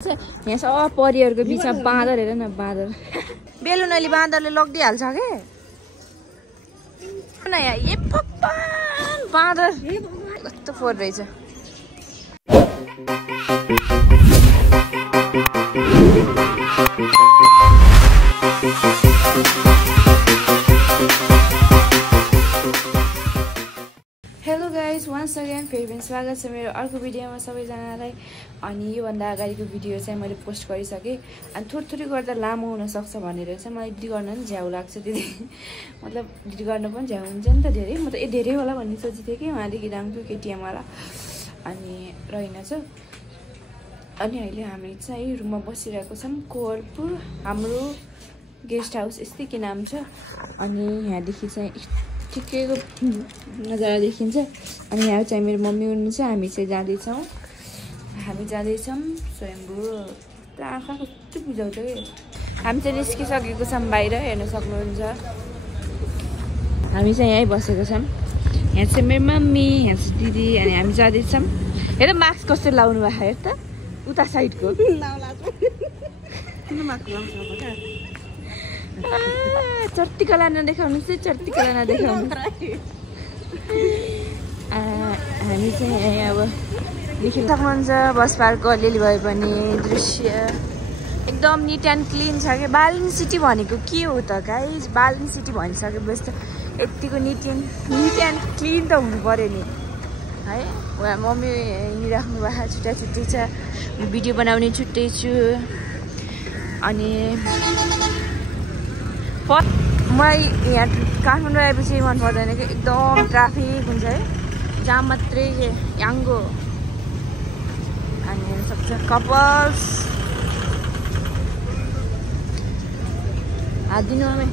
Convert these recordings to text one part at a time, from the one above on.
यहाँ सब परिहरूको बिचमा बाँदर हेर न बाँदर बेलुनली बाँदरले लगिदिइहाल्छ के यहाँ ए भगवान बाँदर कस्तो फोहोर रहेछ हेलो गाइज वन्स अगेन फेरि पनि स्वागत छ मेरो अर्को भिडियोमा सबैजनालाई अनि योभन्दा अगाडिको भिडियो चाहिँ मैले पोस्ट गरिसकेँ अनि थोरै गर्दा लामो हुनसक्छ भनेर चाहिँ मलाई एडिट गर्न पनि झ्याउ लाग्छ त्यति मतलब एडिट गर्न पनि झ्याउ हुन्छ नि त धेरै म त धेरै होला भन्ने सोचेको थिएँ कि उहाँदेखि राम्रो केटिएमवाला अनि रहेनछ अनि अहिले हामी चाहिँ रुममा बसिरहेको छौँ कोवलपुर हाम्रो गेस्ट हाउस यस्तै के नाम छ अनि यहाँदेखि चाहिँ ठिकैको नजारा देखिन्छ अनि यहाँ चाहिँ मेरो मम्मी हुनुहुन्छ हामी चाहिँ जाँदैछौँ स्वयम्भू आँखा कस्तो बुझाउँछ कि हामी चाहिँ निस्किसकेको छौँ बाहिर हेर्न सक्नुहुन्छ हामी चाहिँ यहीँ बसेको छौँ यहाँ चाहिँ मेरो मम्मी यहाँ चाहिँ दिदी अनि हामी जाँदैछौँ हेर मास्क कस्तो लाउनु भएको हेर त उता साइडको चर्तिकला नदेखाउनु चाहिँ चर्तिकला नदेखाउनु हामी चाहिँ यहाँ अब देखिन सक्नुहुन्छ बस पार्कको अलिअलि भए पनि दृश्य एकदम निट एन्ड क्लिन छ कि बालिन सिटी भनेको के हो त गाइज बालिन सिटी भनिसकेपछि त यतिको निट एन्ड क्लिन त हुनु पऱ्यो नि है उहाँ मम्मी हिँडिराख्नु भएको छुट्टै छ भिडियो बनाउने छुट्टै छु अनि मलाई यहाँ काठमाडौँ आएपछि मन पर्दैन कि एकदम ट्राफिक हुन्छ है जाम मात्रै याङ्गो अनि हेर्न सक्छ कपल्स हात दिनु आमे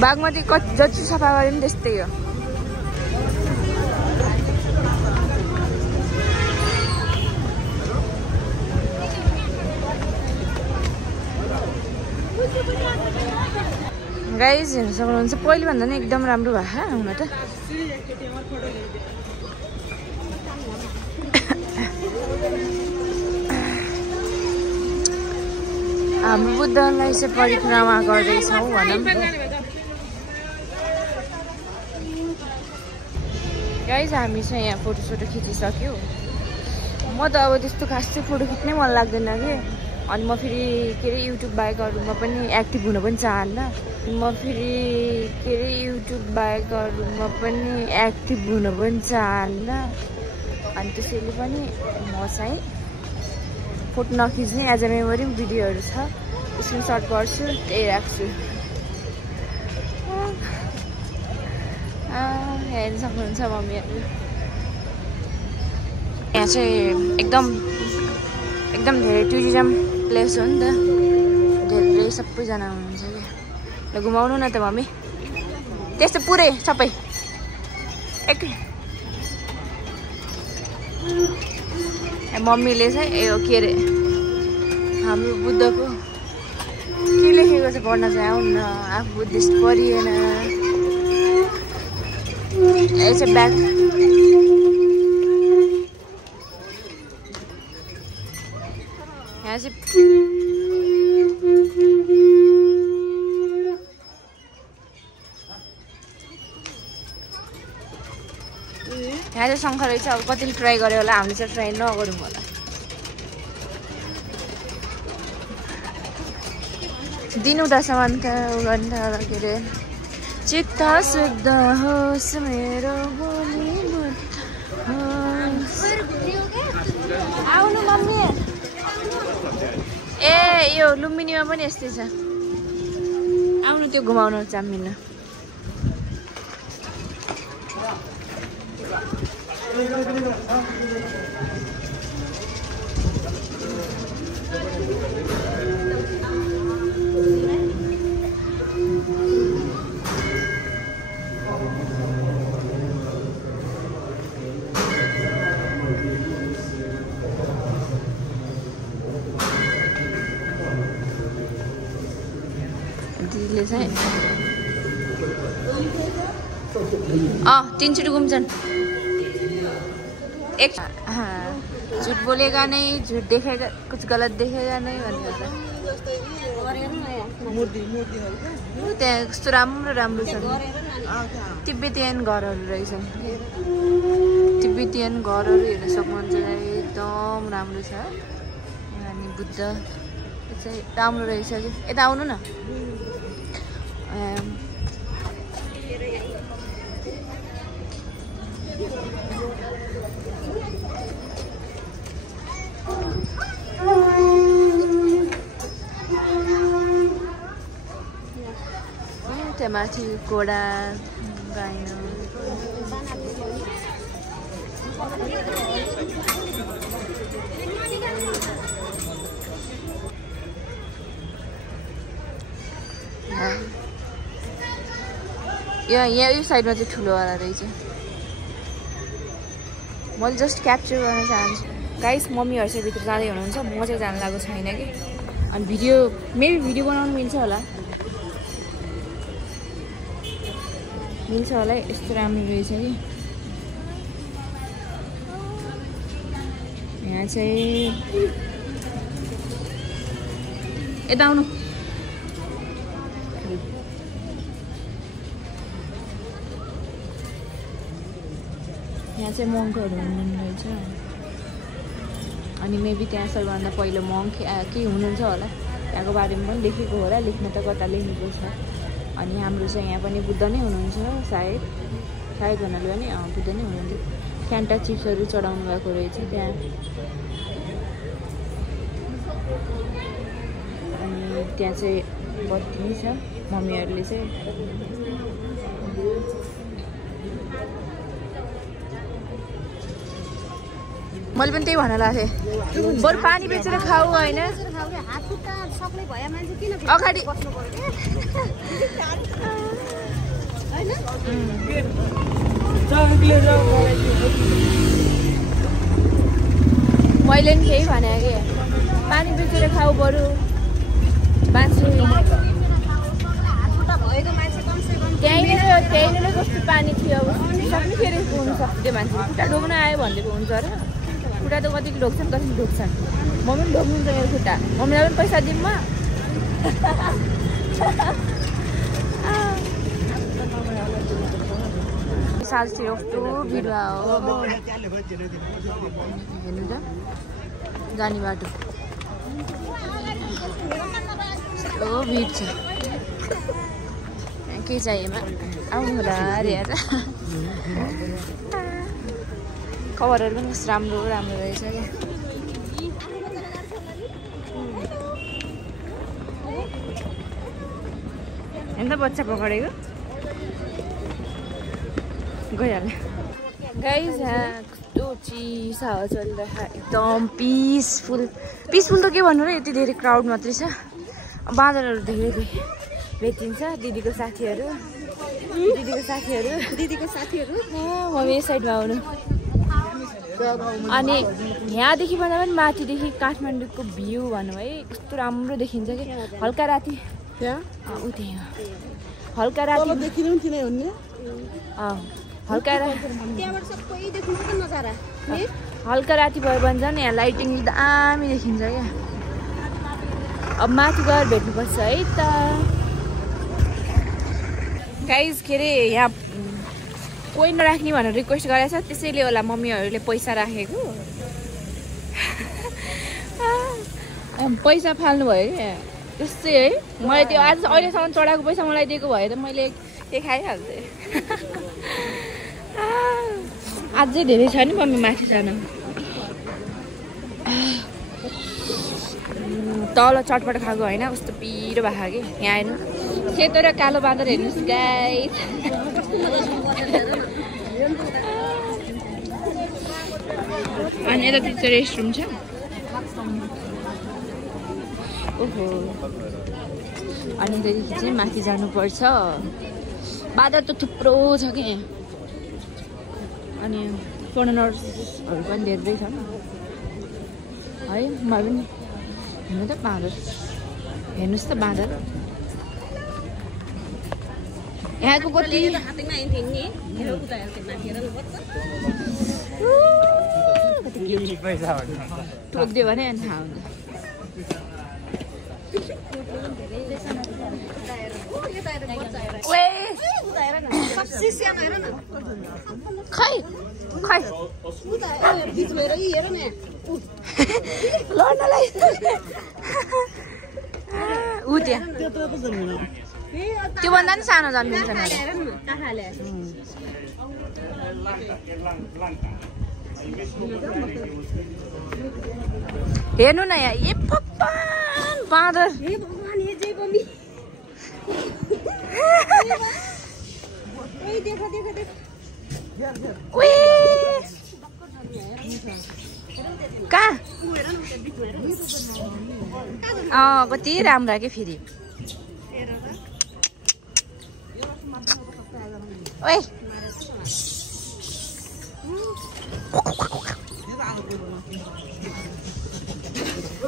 बागमती जति सफा गरे पनि त्यस्तै हो गाइज हेर्न सक्नुहुन्छ पहिलेभन्दा नि एकदम राम्रो भयो हुन त हाम्रो बुद्धलाई चाहिँ परिक्रमा गर्दैछौँ भनौँ गाइज हामी चाहिँ यहाँ फोटोसोटो खिचिसक्यो म त अब त्यस्तो खास चाहिँ फोटो खिच्नै मन लाग्दैन कि अनि म फेरि के अरे युट्युब बाहेकहरूमा पनि एक्टिभ हुन पनि चाहन्न अनि त्यसैले पनि म चाहिँ फोटो नखिच्ने एज अ मेमोरी भिडियोहरू छ स्क्रिनसट गर्छु त्यही राख्छु हेर्न सक्नुहुन्छ मम्मीहरू यहाँ चाहिँ एकदम धेरै टुरिज्म प्लेस हो नि त धेरै सबैजना हुनुहुन्छ कि ल घुमाउनु न त मम्मी त्यस्तो पुरै सबै एक मम्मीले चाहिँ यो के अरे हाम्रो बुद्धको के लेखेको छ पढ्न चाहिँ आउनु न आफू बुद्धिस्ट पढिएन यो चाहिँ ब्याग यहाँ चाहिँ शङ्खर रहेछ अब कतिले ट्राई गर्यो होला हामीले चाहिँ ट्राई नगरौँ होला दिनु त सामान त गर्नु त के अरे चित्त शुद्ध होस् मेरो आउनु मम्मी ए यो लुम्बिनीमा पनि यस्तै छ आउनु त्यो घुमाउनु चाम्मिन्न दिदीले चाहिँ तीनचोटि घुम्छन् एक झुट बोलेगा नहीं, झुट देखेगा, कुछ गलत देखेगा नहीं भनेको छ। त्यहाँ कस्तो राम्रो राम्रो छ, तिब्बतियन घरहरू रहेछन्। तिब्बतियन घरहरू हेर्न सक्नुहुन्छ, एकदम राम्रो छ। अनि बुद्ध चाहिँ राम्रो रहेछ कि। यता आउनु न। त्यहाँ माथि घोडा गाइनु यो साइडमा चाहिँ ठुलोवाला रहेछ। मैले जस्ट क्याप्चर गर्न चाहन्छु। गाइस मम्मीहरू चाहिँ भित्र जाँदै हुनुहुन्छ, म चाहिँ जान लागेको छैन कि। अनि मेबी भिडियो बनाउनु मिल्छ होला, यस्तो राम्रो रहेछ कि। यहाँ चाहिँ यता आउनु। यहाँ चाहिँ मङ्कहरू हुनुहुन्छ अनि मेबी त्यहाँ सबैभन्दा पहिलो मङ्क के हुनुहुन्छ होला, त्यहाँको बारेमा पनि लेखेको होला, लेख्न त कता लेखेको छ। अनि हाम्रो चाहिँ यहाँ पनि बुद्ध नै हुनुहुन्छ सायद भन्नाले पनि बुद्ध नै हुनुहुन्छ। क्यान्टा चिप्सहरू चढाउनु भएको रहेछ त्यहाँ। अनि त्यहाँ चाहिँ बत्ती नै छ। मम्मीहरूले चाहिँ मैले पनि त्यही भन्न लाग्थेँ, बरु पानी बेचेर खाऊ होइन। अगाडि मैले पनि त्यही भने कि पानी बेचेर खाऊ बरु बाँच्नु। त्यहीँनिर कस्तो पानी थियो, सक्ने फेरि हुनसक्छ त्यो मान्छे। खुट्टा ढोक्न आयो भनिदिएको हुन्छ र। खुट्टा त कतिले ढोक्छन् कतिले ढोक्छन्। मम्मी पनि ढोक्नुहुन्छ मेरो खुट्टा, मम्मीलाई पनि पैसा दिउँ म। सालतिर कस्तो बिरुवा हो हेर्नु त, जाने बाटो कस्तो भिड छ। के चाहिएमा आउनु होला अरे हेर। कभरहरू पनि कस्तो राम्रो राम्रो रहेछ क्या। अन्त बच्चा पकडेको गइहाल्यो। गाइस यहाँ कस्तो चिसो हावा चलिरहेको, एकदम पिसफुल त के भन्नु र, यति धेरै क्राउड मात्रै छ। बाँदरहरू धेरै भेटिन्छ। दिदीको साथीहरू मम्मी यस साइडमा आउनु। अनि यहाँदेखि भन्दा पनि माथिदेखि काठमाडौँको भ्यू भनौँ है, कस्तो राम्रो देखिन्छ कि। हल्का राति हल्का राति हल्का राति भयो भने झन् यहाँ लाइटिङ दामी देखिन्छ क्या। अब माथि गएर भेट्नुपर्छ है त गाइज। के अरे यहाँ कोही नराख्ने भनेर रिक्वेस्ट गरेको छ, त्यसैले होला मम्मीहरूले पैसा राखेको। पैसा फाल्नु भयो क्या त्यस्तै है। मैले त्यो आज अहिलेसम्म चढाएको पैसा मलाई दिएको भए त मैले के खाइहाल्थेँ। अझै धेरै छ नि मम्मी माथि जान। तल चटपट खाएको होइन, कस्तो पिरो भएको कि। यहाँ हेर्नु सेतो र कालो बाँदर हेर्नुहोस् गाइस। अनि यतातिर चाहिँ रेस्टरुम छ। ओहो अनि त्यहाँदेखि चाहिँ माथि जानुपर्छ। बाँदर त थुप्रो छ कि। अनि फरेनर्सहरू पनि धेरै छन् है। मलाई पनि हेर्नु त बाँदर, हेर्नुहोस् त बाँदर। यहाँको कति ठोक्दियो भने अनि थाहा हुन्छ खै खै लड्नलाई ऊ त्यहाँ त्योभन्दा नि सानो जन्मिन्छ हेर्नु न यहाँ ए भगवान बाँदर कहाँ कति राम्रो के फेरि ओइ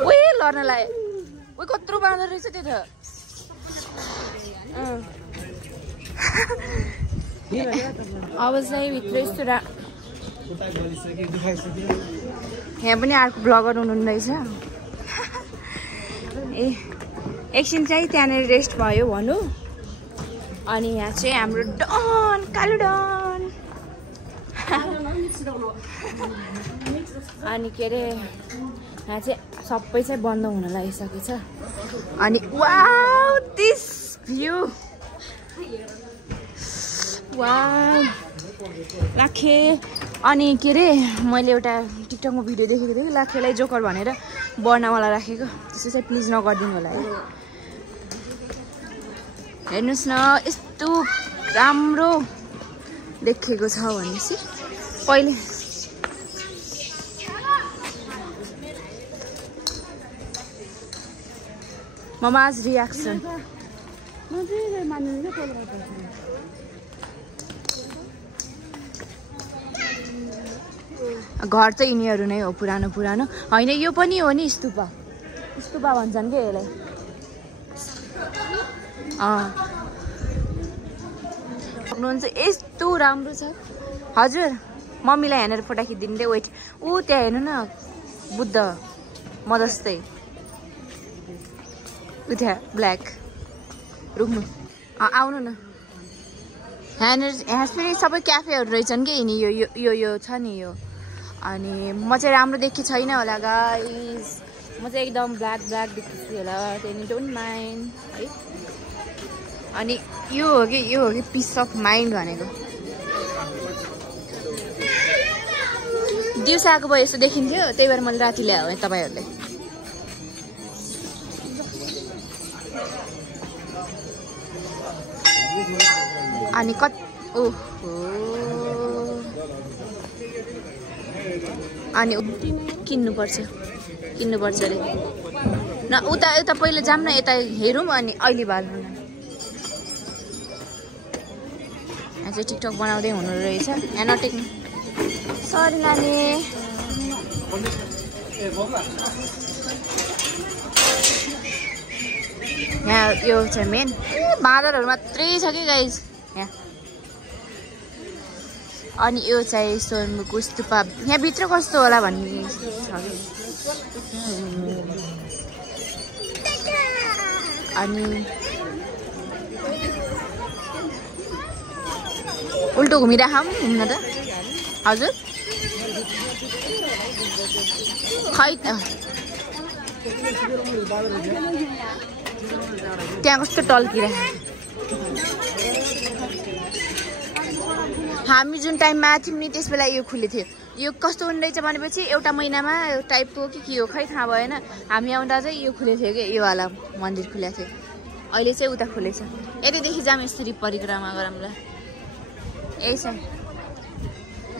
ओइ लड्नलाई ओइ कत्रो बाँदर रहेछ त्यो त अब चाहिँ भित्र यस्तो यहाँ पनि अर्को ब्लगर हुनुहुन्न रहेछ ए एकछिन चाहिँ त्यहाँनिर रेस्ट भयो भनौँ अनि यहाँ चाहिँ हाम्रो डन कालो डन अनि के अरे यहाँ चाहिँ सबै चाहिँ बन्द हुन लागिसकेछ अनि wow this view wow Lakhe अनि के अरे मैले एउटा टिकटकमा भिडियो देखेको थिएँ लाखेलाई जोकर भनेर बर्नावाला राखेको त्यसो चाहिँ प्लिज नगरिदिनु होला है हेर्नुहोस् न यस्तो राम्रो देखेको छ भनेपछि पहिले ममाज रियाक्सन घर त यिनीहरू नै हो पुरानो पुरानो होइन यो पनि हो नि स्तूपा स्तूपा भन्छन् क्या यसलाई सक्नुहुन्छ यस्तो राम्रो छ हजुर मम्मीलाई हेरेर फोटा खिचिदिनु दे वेट ऊ त्यहाँ हेर्नु न बुद्ध म जस्तै ऊ त्यहाँ ब्ल्याक रुक्नु आउनु न यहाँ फेरि सबै क्याफेहरू रहेछन् कि यिनी यो छ नि यो अनि म चाहिँ राम्रो देखि छैन होला गाइस म चाहिँ एकदम ब्ल्याक देख्छु होला त्यहाँदेखि डोन्ट माइन्ड है अनि यो हो कि पिस अफ माइन्ड भनेको दिउँसो आएको भए यस्तो देखिन्थ्यो त्यही भएर मैले राति ल्याएँ है तपाईँहरूले अनि ओहो अनि किन्नुपर्छ अरे न उता पहिला जाऊँ न यता हेरौँ अनि अहिले बाल्नु न यहाँ चाहिँ टिकटक बनाउँदै हुनु रहेछ यहाँ नटेक्नु सरी नानी यहाँ यो चाहिँ मेन बाँदरहरू मात्रै छ कि गाइस यहाँ अनि यो चाहिँ सोनमुखको स्तूपा यहाँ भित्र कस्तो होला भन्ने छ अनि उल्टो घुमिराखौँ घुम्न त हजुर खै त त्यहाँ कस्तो टल्किरहेको हामी जुन टाइममा थियौँ नि त्यस बेला यो खुले थियो यो कस्तो हुने रहेछ भनेपछि एउटा महिनामा टाइपको के हो खै थाहा भएन हामी आउँदा चाहिँ यो खुले थियो कि यो वाला मन्दिर खुलेको थियो अहिले चाहिँ उता खुलेछ यतिदेखि जाऊँ यसरी परिक्रमा गरौँ ल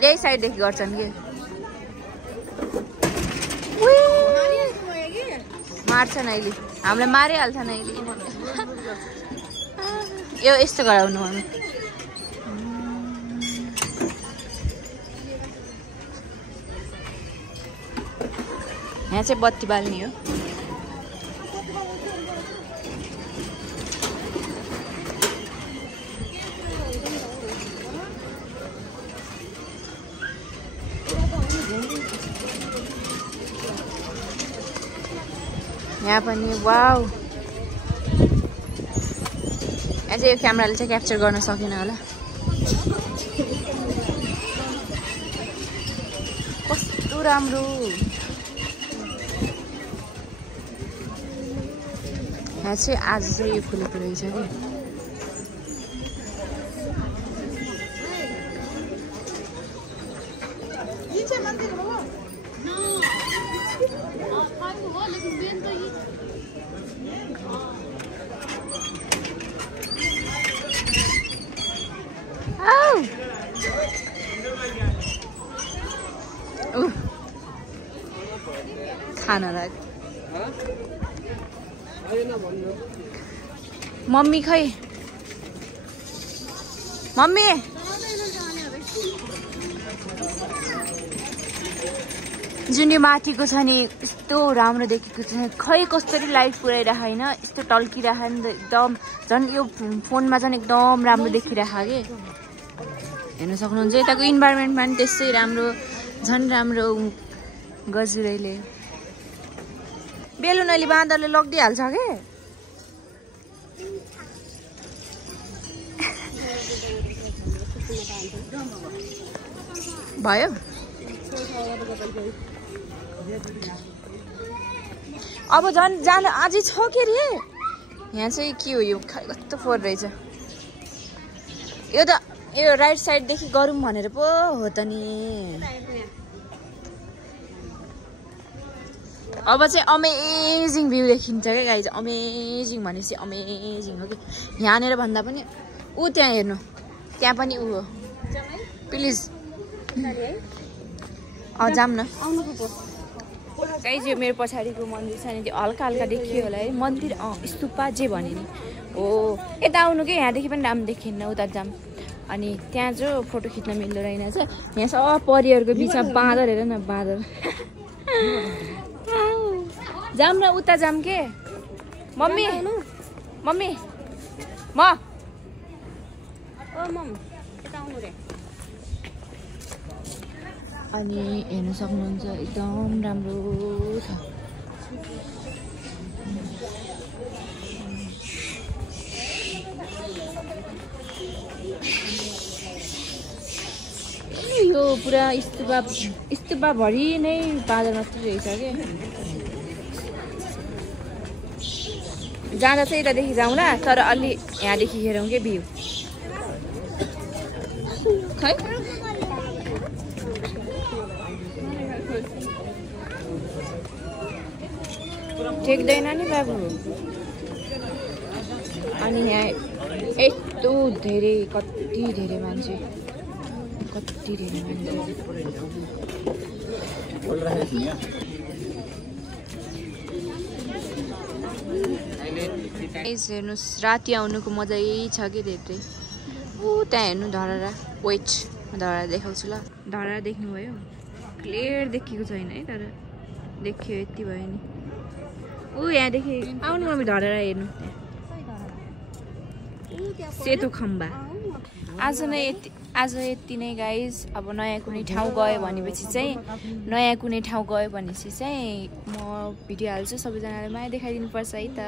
यही साइडदेखि गर्छन् कि मार्छन् अहिले हामीलाई मारिहाल्छन् अहिले यो यस्तो गराउनु हामी यहाँ चाहिँ बत्ती बाल्ने हो यहाँ पनि वाउ अझै यो क्यामेराले चाहिँ क्याप्चर गर्न सकेन होला कस्तो राम्रो यहाँ चाहिँ आज चाहिँ यो फुलेको रहेछ कि खाना लाग्यो मम्मी खै मम्मी जुन यो माथिको छ नि यस्तो राम्रो देखेको छ खै कसरी लाइट पुऱ्याइराख होइन यस्तो टल्किराख नि एकदम झन् यो फोनमा झन् एकदम राम्रो देखिराख कि हेर्न सक्नुहुन्छ यताको इन्भाइरोमेन्टमा पनि त्यसै राम्रो झन् राम्रो गजुरैले बेलुन अहिले बाँदरले लगिदिइहाल्छ के भयो अब झन् जान अझै छ के रे यहाँ चाहिँ के हो यो कस्तो फोहोर रहेछ यो त यो राइट साइडदेखि गरौँ भनेर पो हो त नि अब चाहिँ अमेजिङ भ्यू देखिन्छ क्या गाइज अमेजिङ भनेपछि अमेजिङ हो कि यहाँनिर भन्दा पनि ऊ त्यहाँ हेर्नु त्यहाँ पनि ऊ हो प्लिज जाऊँ न गाइज यो मेरो पछाडिको मन्दिर छ नि त्यो हल्का हल्का देखियो होला है मन्दिर स्तुपा जे भने नि हो यता आउनु कि यहाँदेखि पनि राम्रो देखिन्न उता जाऊँ अनि त्यहाँ जो फोटो खिच्न मिल्दो रहेनछ यहाँ सब परिवारको बिचमा बाँदर हेर न बाँदर जाऊँ न उता जाऊँ के मम्मी मम्मी म अनि हेर्न सक्नुहुन्छ एकदम राम्रो छ यो पुरा स्तुपाभरि नै बाँदर मात्रै रहेछ के जाँदा चाहिँ यतादेखि जाउँला तर अलि यहाँदेखि हेरौँ के भ्यू खै टेक्दैन नि बाबु अनि यहाँ यस्तो धेरै कति धेरै मान्छे हेर्नुहोस् राति आउनुको मजै छ कि धेरै ऊ त्यहाँ हेर्नु धरहरा वेट धरहरा देखाउँछु ल धरहरा देख्नुभयो क्लियर देखिएको छैन है तर देखियो यति भयो नि ऊ यहाँदेखि आउनु मम्मी धरहरा हेर्नु सेतो खम्बा आज यति नै गाइज अब नयाँ कुनै ठाउँ गयो भनेपछि चाहिँ म भिडियो हाल्छु सबैजनाले माया देखाइदिनु पर्छ है त